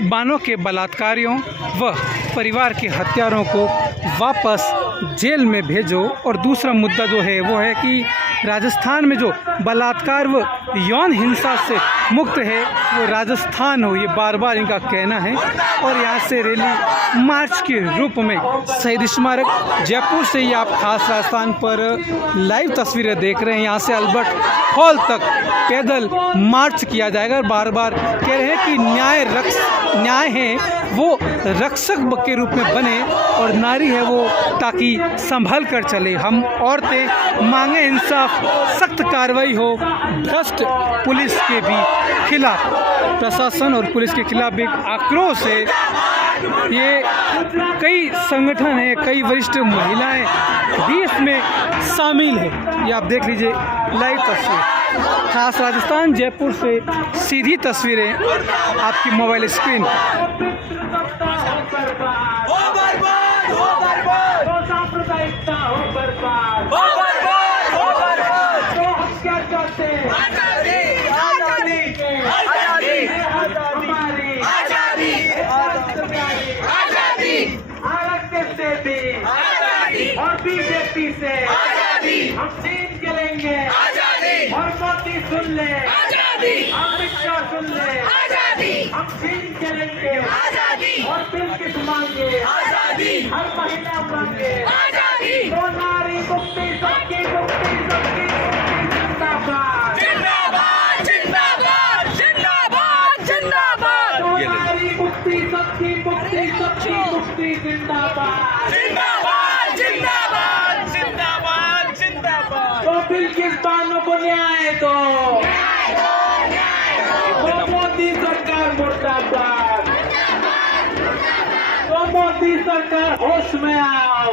बानों के बलात्कारियों व परिवार के हत्यारों को वापस जेल में भेजो। और दूसरा मुद्दा जो है वो है कि राजस्थान में जो बलात्कार व यौन हिंसा से मुक्त है वो राजस्थान हो, ये बार बार इनका कहना है। और यहाँ से रैली मार्च के रूप में शहीद स्मारक जयपुर से ही आप खास राजस्थान पर लाइव तस्वीरें देख रहे हैं। यहाँ से अल्बर्ट हॉल तक पैदल मार्च किया जाएगा। और बार बार कह रहे हैं कि न्याय है वो रक्षक के रूप में बने और नारी है वो ताकि संभल कर चले। हम औरतें मांगे इंसाफ, सख्त कार्रवाई हो भ्रष्ट पुलिस के भी खिलाफ। प्रशासन और पुलिस के खिलाफ भी आक्रोश है। ये कई संगठन है, कई वरिष्ठ महिलाएं भी इसमें शामिल है। ये आप देख लीजिए लाइव तस्वीर, खास राजस्थान जयपुर से सीधी तस्वीरें आपकी मोबाइल स्क्रीन। और बीजेपी से आजादी हम छीन के लेंगे आजादी। और मोदी सुन ले आजादी, अमित शाह सुन ले आजादी, हम छीन के लेंगे आजादी। और बिल्किस मांगे आजादी, हर महिला मांगे आजादी। तो नारी मुक्ति सबकी मुक्ति, सबकी मुक्ति जिंदाबाद जिंदाबाद जिंदाबाद जिंदाबाद जिंदाबाद। तो नारी मुक्ति सबकी मुक्ति, सबकी मुक्ति जिंदाबाद जिंदाबाद जिंदाबाद जिंदाबाद जिंदाबाद। तो बिल्किस बानो को न्याय दो, तो मोदी सरकार मुर्दाबाद, तो मोदी सरकार होश में आओ,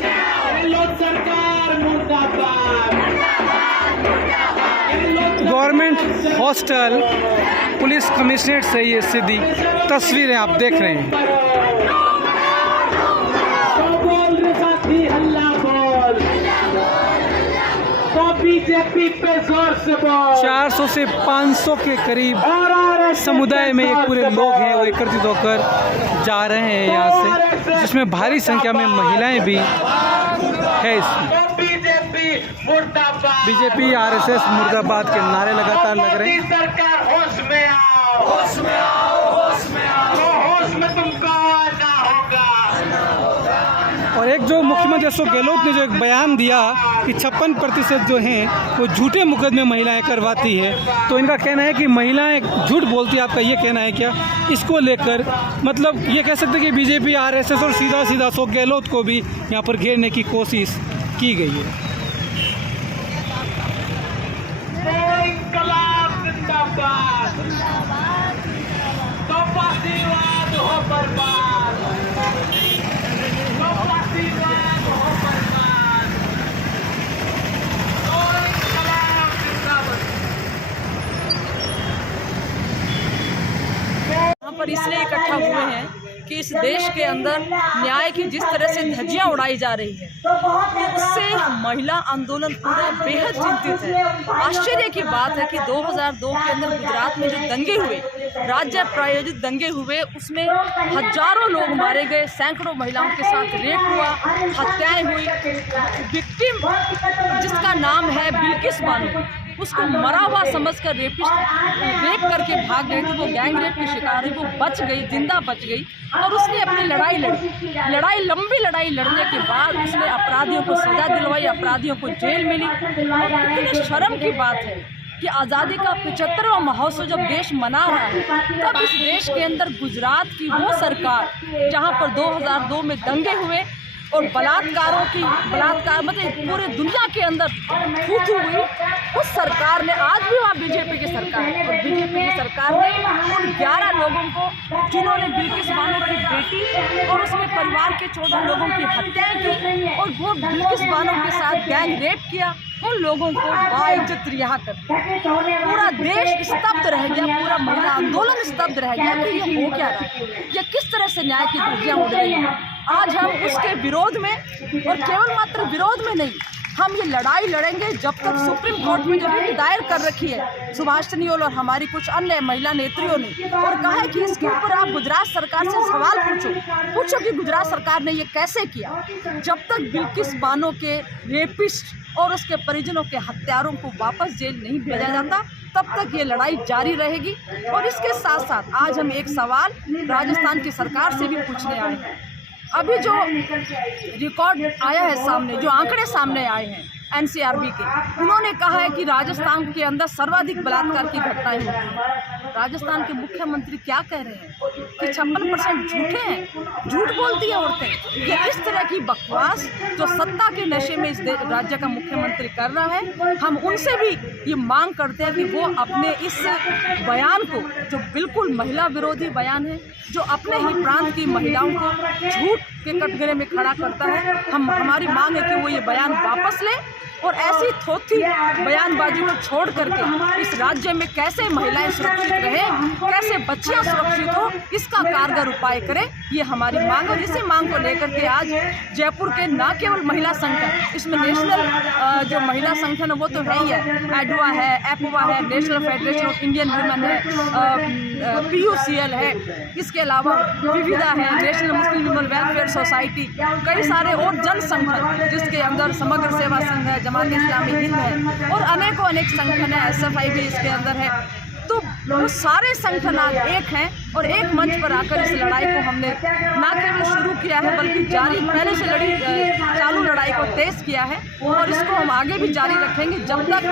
गहलोत सरकार मुर्दाबाद। गवर्नमेंट हॉस्टल पुलिस कमिश्नरेट से ये सीधी तस्वीरें आप देख रहे हैं। बीजेपी पे जोर से बोल। 400 से 500 के करीब समुदाय में एक पूरे लोग हैं वो एकत्रित होकर जा रहे हैं यहाँ से, जिसमें भारी संख्या में महिलाएं भी है। इसमें बीजेपी आरएसएस मुर्दाबाद के नारे लगातार लग रहे हैं। सरकार होश में आओ, होश में आओ, होश में आओ, होश में तुमको आना होगा। और एक जो मुख्यमंत्री अशोक गहलोत ने जो एक बयान दिया कि 56% जो हैं वो झूठे मुकदमे महिलाएं करवाती है, तो इनका कहना है कि महिलाएं झूठ बोलती है। आपका ये कहना है क्या इसको लेकर? मतलब ये कह सकते हैं कि बीजेपी आरएसएस और सीधा सीधा अशोक गहलोत को भी यहाँ पर घेरने की कोशिश की गई है। पर इसलिए इकट्ठा हुए हैं कि इस देश के अंदर न्याय की जिस तरह से धज्जियां उड़ाई जा रही है उससे महिला आंदोलन पूरा बेहद चिंतित है। आश्चर्य की बात है कि 2002 के अंदर गुजरात में जो दंगे हुए, राज्य प्रायोजित दंगे हुए, उसमें हजारों लोग मारे गए, सैकड़ों महिलाओं के साथ रेप हुआ, हत्याएं हुई। विक्टिम जिसका नाम है बिल्किस बानो, उसको मरा हुआ समझकर रेप करके भाग गई थी। वो गैंग रेप की शिकार है, वो बच गई, जिंदा बच गई। और उसने अपनी लड़ाई लड़ी, लंबी लड़ाई लड़ने के बाद उसने अपराधियों को सजा दिलवाई, अपराधियों को जेल मिली। और कितनी शर्म की बात है कि आज़ादी का 75वां महोत्सव जब देश मना रहा है, तब इस देश के अंदर गुजरात की वो सरकार जहाँ पर 2002 में दंगे हुए और बलात्कार मतलब पूरे दुनिया के अंदर थू हुई, उस सरकार ने, आज भी वहाँ बीजेपी की सरकार है, और बीजेपी की सरकार ने उन 11 लोगों को जिन्होंने बिल्किस बानो की बेटी और उसके परिवार के 14 लोगों की हत्याएं की और वो बिल्किस बानो के साथ गैंग रेप किया, उन लोगों को बाइज्जत रिहा कर दिया। पूरा देश स्तब्ध रह गया, पूरा महिला आंदोलन स्तब्ध रह गया कि ये हो क्या रहा है, ये किस तरह से न्याय की धज्जियां उड़ रही हैं। आज हम उसके विरोध में, और केवल मात्र विरोध में नहीं, हम ये लड़ाई लड़ेंगे जब तक सुप्रीम कोर्ट में जो रिट दायर कर रखी है सुभाषिनी और हमारी कुछ अन्य महिला नेत्रियों ने, और कहा है कि इसके ऊपर आप गुजरात सरकार से सवाल पूछो कि गुजरात सरकार ने ये कैसे किया। जब तक बिल्किस बानो के रेपिस्ट और उसके परिजनों के हत्यारों को वापस जेल नहीं भेजा जाता, तब तक ये लड़ाई जारी रहेगी। और इसके साथ साथ आज हम एक सवाल राजस्थान की सरकार से भी पूछने आए हैं। अभी जो रिकॉर्ड आया है सामने, जो आंकड़े सामने आए हैं एनसीआरबी के, उन्होंने कहा है कि राजस्थान के अंदर सर्वाधिक बलात्कार की घटनाएं होती हैं। राजस्थान के मुख्यमंत्री क्या कह रहे हैं कि 56% झूठे हैं, झूठ बोलती है औरतें। ये इस तरह की बकवास जो सत्ता के नशे में इस राज्य का मुख्यमंत्री कर रहा है, हम उनसे भी ये मांग करते हैं कि वो अपने इस बयान को, जो बिल्कुल महिला विरोधी बयान है, जो अपने ही प्रांत की महिलाओं को झूठ के कटघरे में खड़ा करता है, हमारी मांग है कि वो ये बयान वापस ले और ऐसी थोथी बयानबाजी को छोड़ करके इस राज्य में कैसे महिलाएं सुरक्षित रहें, कैसे बच्चियां सुरक्षित हो, इसका कारगर उपाय करें। ये हमारी मांग, और इसी मांग को लेकर के आज जयपुर के न केवल महिला संगठन, इसमें नेशनल जो महिला संगठन है वो तो है ही है, एडवा है, एपवा है, national federation of Indian women है, PUCL है, इसके अलावा विविधा है, national Muslim women welfare society, कई सारे और जन संगठन जिसके अंदर समग्र सेवा संघ है, जमात इस्लामी हिंद है और अनेकों अनेक संगठन है, SFI भी इसके अंदर है। तो वो सारे संगठन आज एक हैं और एक मंच पर आकर इस लड़ाई को हमने न केवल शुरू किया है बल्कि जारी, पहले से चालू लड़ाई को तेज किया है और इसको हम आगे भी जारी रखेंगे जब तक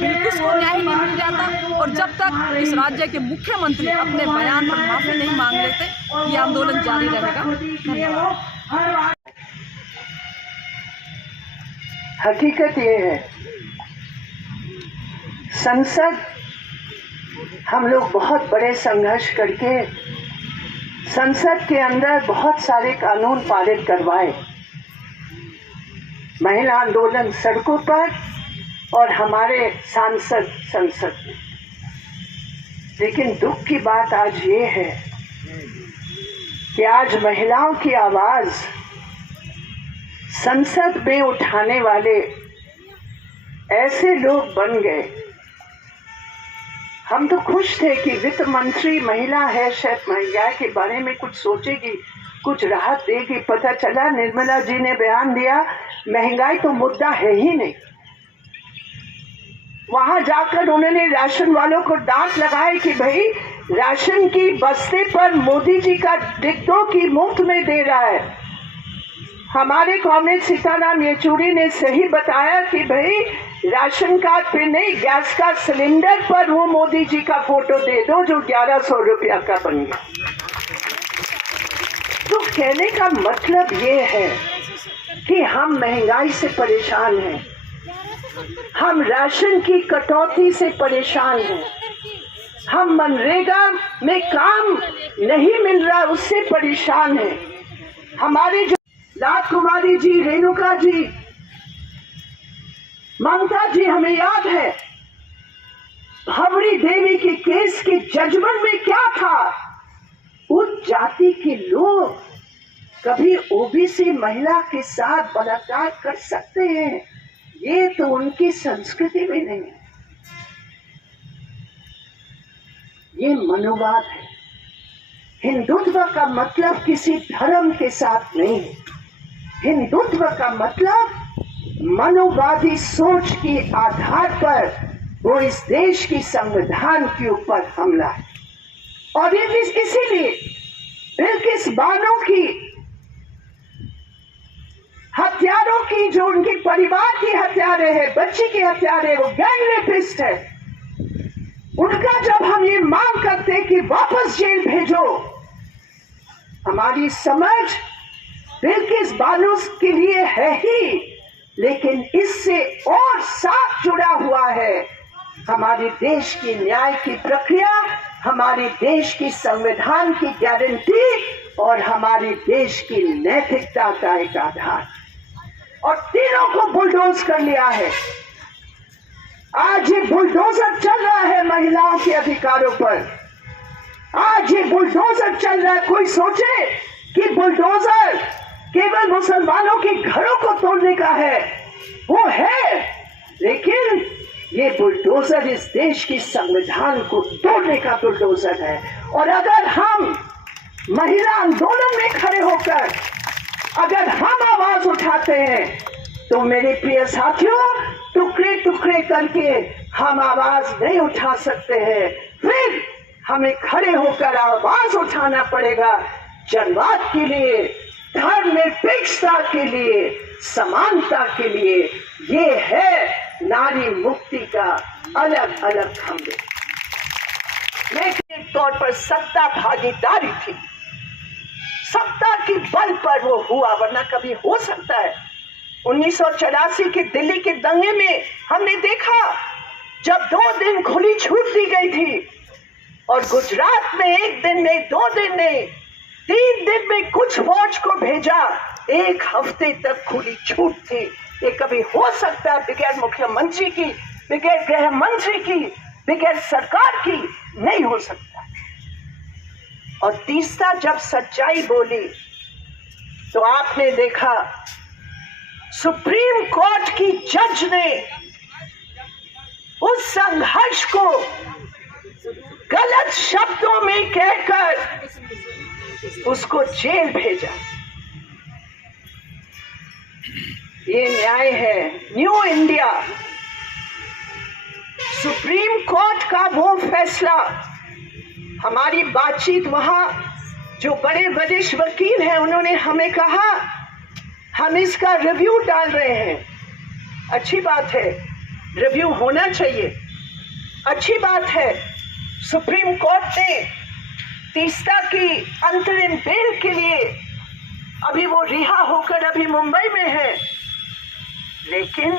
बिल्किस को न्याय नहीं मिल जाता और जब तक इस राज्य के मुख्यमंत्री अपने बयान पर माफ़ी नहीं मांग लेते। ये आंदोलन जारी रहेगा। धन्यवाद। हकीकत ये है, संसद हम लोग बहुत बड़े संघर्ष करके संसद के अंदर बहुत सारे कानून पारित करवाए, महिला आंदोलन सड़कों पर और हमारे सांसद संसद में। लेकिन दुख की बात आज ये है कि आज महिलाओं की आवाज संसद में उठाने वाले ऐसे लोग बन गए। हम तो खुश थे कि वित्त मंत्री महिला है, शायद महंगाई के बारे में कुछ सोचेगी, कुछ राहत देगी। पता चला निर्मला जी ने बयान दिया महंगाई तो मुद्दा है ही नहीं। वहां जाकर उन्होंने राशन वालों को डांट लगाई कि भाई राशन की बस्ते पर मोदी जी का डिग्डो की मुफ्त में दे रहा है। हमारे कांग्रेस सीताराम येचुरी ने सही बताया कि भाई राशन कार्ड पे नहीं, गैस का सिलेंडर पर वो मोदी जी का फोटो दे दो जो 1100 रुपया का बन गया। तो कहने का मतलब ये है कि हम महंगाई से परेशान हैं, हम राशन की कटौती से परेशान हैं, हम मनरेगा में काम नहीं मिल रहा उससे परेशान हैं। हमारे जो राजकुमारी जी, रेणुका जी, ममता जी, हमें याद है भवरी देवी के केस के जजमेंट में क्या था, उस जाति के लोग कभी ओबीसी महिला के साथ बलात्कार कर सकते हैं, ये तो उनकी संस्कृति में नहीं है। ये मनोवाद है। हिंदुत्व का मतलब किसी धर्म के साथ नहीं है। हिंदुत्व का मतलब मनोवादी सोच के आधार पर वो इस देश की संविधान के ऊपर हमला है। और ये इसीलिए बिल्किस बानो की हत्यारों की, जो उनके परिवार की हत्यारे हैं, बच्ची की हत्यारे, वो गैंग रेपिस्ट है, उनका जब हम ये मांग करते हैं कि वापस जेल भेजो, हमारी समझ बिल्किस बानो के लिए है ही, लेकिन इससे और साथ जुड़ा हुआ है हमारे देश की न्याय की प्रक्रिया, हमारे देश की संविधान की गारंटी और हमारे देश की नैतिकता का एक आधार। और तीनों को बुलडोज कर लिया है। आज ये बुलडोजर चल रहा है महिलाओं के अधिकारों पर, आज ये बुलडोजर चल रहा है। कोई सोचे कि बुलडोजर केवल मुसलमानों के घरों को तोड़ने का है, वो है, लेकिन ये बुलडोजर इस देश की संविधान को तोड़ने का बुलडोजर है। और अगर हम महिला आंदोलन में खड़े होकर अगर हम आवाज उठाते हैं तो मेरे प्रिय साथियों, टुकड़े टुकड़े करके हम आवाज नहीं उठा सकते हैं। फिर हमें खड़े होकर आवाज उठाना पड़ेगा जनवाद के लिए, धर्मनिरपेक्षता के लिए, समानता के लिए। ये है नारी मुक्ति का अलग अलग खंभे। लेकिन तौर पर सत्ता भागीदारी थी, सत्ता की बल पर वो हुआ, वरना कभी हो सकता है। 1984 के दिल्ली के दंगे में हमने देखा जब 2 दिन खुली छूट दी गई थी और गुजरात में 1 दिन नहीं, 2 दिन नहीं, 3 दिन में कुछ फौज को भेजा, 1 हफ्ते तक खुली छूट थी। ये कभी हो सकता है बगैर मुख्यमंत्री की, बगैर गृह मंत्री की, बगैर सरकार की नहीं हो सकता। और तीसरा, जब सच्चाई बोली तो आपने देखा सुप्रीम कोर्ट की जज ने उस संघर्ष को गलत शब्दों में कहकर उसको जेल भेजा। ये न्याय है। न्यू इंडिया, सुप्रीम कोर्ट का वो फैसला, हमारी बातचीत वहां जो बड़े वरिष्ठ वकील हैं उन्होंने हमें कहा हम इसका रिव्यू डाल रहे हैं। अच्छी बात है, रिव्यू होना चाहिए, अच्छी बात है। सुप्रीम कोर्ट ने तीस्ता की अंतरिम बेल के लिए, अभी वो रिहा होकर अभी मुंबई में है, लेकिन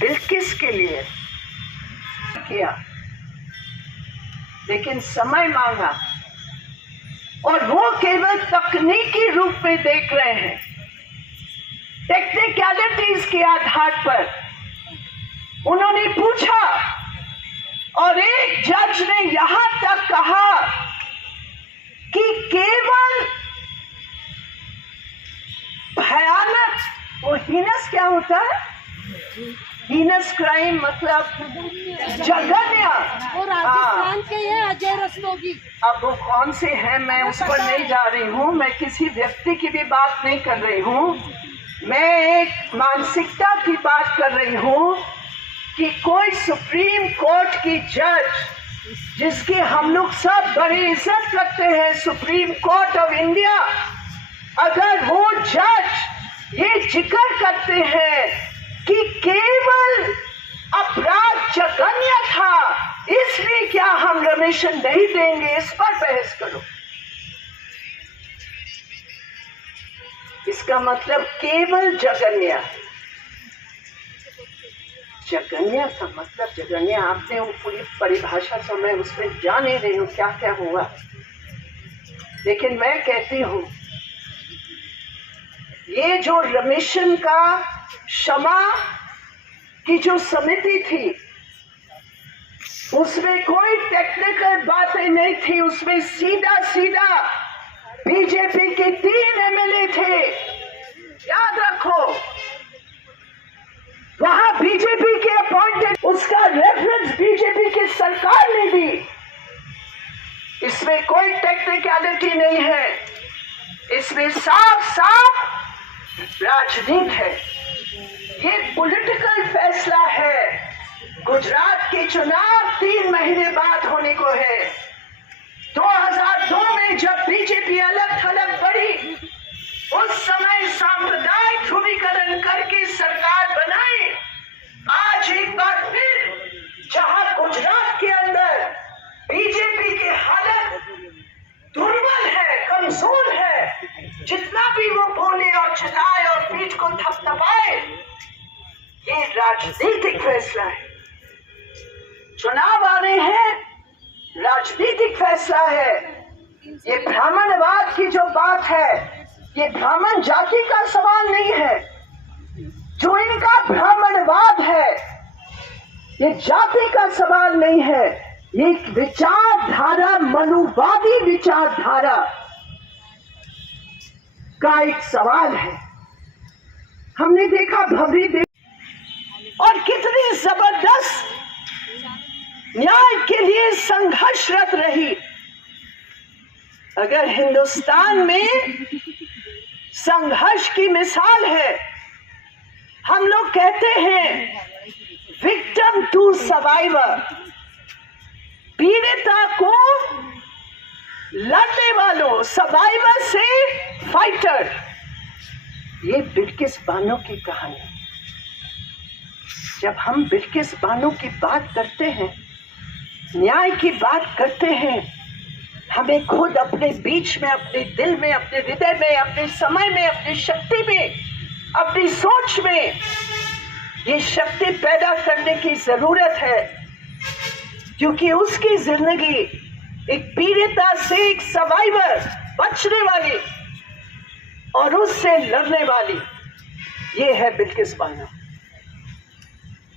बिल किसके लिए किया? लेकिन समय मांगा और वो केवल तकनीकी रूप में देख रहे हैं, टेक्निकलिटीज के आधार पर उन्होंने पूछा। और एक जज ने यहां तक कहा कि केवल भयानक, वो हीनस क्या होता है? हीनस क्राइम मतलब जघन्य। वो राजस्थान के हैं अजय रस्तोगी। अब वो कौन से हैं मैं उस पर नहीं जा रही हूँ, मैं किसी व्यक्ति की भी बात नहीं कर रही हूँ, मैं एक मानसिकता की बात कर रही हूँ कि कोई सुप्रीम कोर्ट की जज जिसकी हम लोग सब बड़ी इज्जत करते हैं, सुप्रीम कोर्ट ऑफ इंडिया, अगर वो जज ये जिक्र करते हैं कि केवल अपराध जघन्य था, इसलिए क्या हम रिमिशन नहीं देंगे, इस पर बहस करो। इसका मतलब केवल जघन्य। जघन्य का मतलब, जघन्य आपने वो पूरी परिभाषा तो मैं उसमें जा नहीं रही हूँ क्या क्या हुआ, लेकिन मैं कहती हूँ ये जो रिमिशन का क्षमा की जो समिति थी उसमें कोई टेक्निकल बातें नहीं थी, उसमें सीधा सीधा बीजेपी के 3 एमएलए थे। याद रखो, वहां बीजेपी के अपॉइंटेड, उसका रेफरेंस बीजेपी की सरकार ने दी। इसमें कोई टेक्निकलिटी नहीं है, इसमें साफ साफ राजनीति है। ये पॉलिटिकल फैसला है। गुजरात के चुनाव 3 महीने बाद होने को है। 2002 में जब बीजेपी अलग थलग बढ़ी, उस समय सांप्रदायिक ध्रुवीकरण करके सरकार बनाई। आज एक बार फिर जहां गुजरात के अंदर बीजेपी की हालत दुर्बल है, कमजोर है, जितना भी वो बोले और चिल्लाए और पीठ को थपथपाए, ये राजनीतिक फैसला है। चुनाव आ रहे हैं, राजनीतिक फैसला है। ये ब्राह्मणवाद की जो बात है, ये ब्राह्मण जाति का सवाल नहीं है। जो इनका ब्राह्मणवाद है, ये जाति का सवाल नहीं है, ये एक विचारधारा, मनुवादी विचारधारा का एक सवाल है। हमने देखा भवरी देवी और कितनी जबरदस्त न्याय के लिए संघर्षरत रही। अगर हिंदुस्तान में संघर्ष की मिसाल है, हम लोग कहते हैं विक्टिम टू सर्वाइवर, पीड़िता को लड़ने वालों, सर्वाइवर से फाइटर। ये बिल्किस बानो की कहानी। जब हम बिल्किस बानो की बात करते हैं, न्याय की बात करते हैं, हमें खुद अपने बीच में, अपने दिल में, अपने हृदय में, अपने समय में, अपनी शक्ति में, अपनी सोच में ये शक्ति पैदा करने की जरूरत है, क्योंकि उसकी जिंदगी एक पीड़िता से एक सर्वाइवर, बचने वाली और उससे लड़ने वाली, ये है बिल्किस बानो।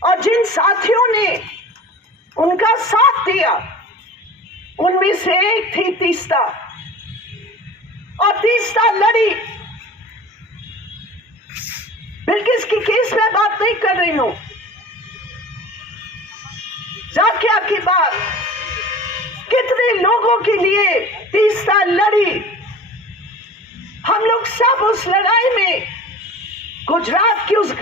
और जिन साथियों ने उनका साथ दिया, उनमें से एक थी तीस्ता, और तीस्ता लड़ी। बिल्किस की केस में बात नहीं कर रही हूं, जाकिया की बात, कितने लोगों के लिए तीस्ता लड़ी। हम लोग सब उस लड़ाई में, गुजरात की उस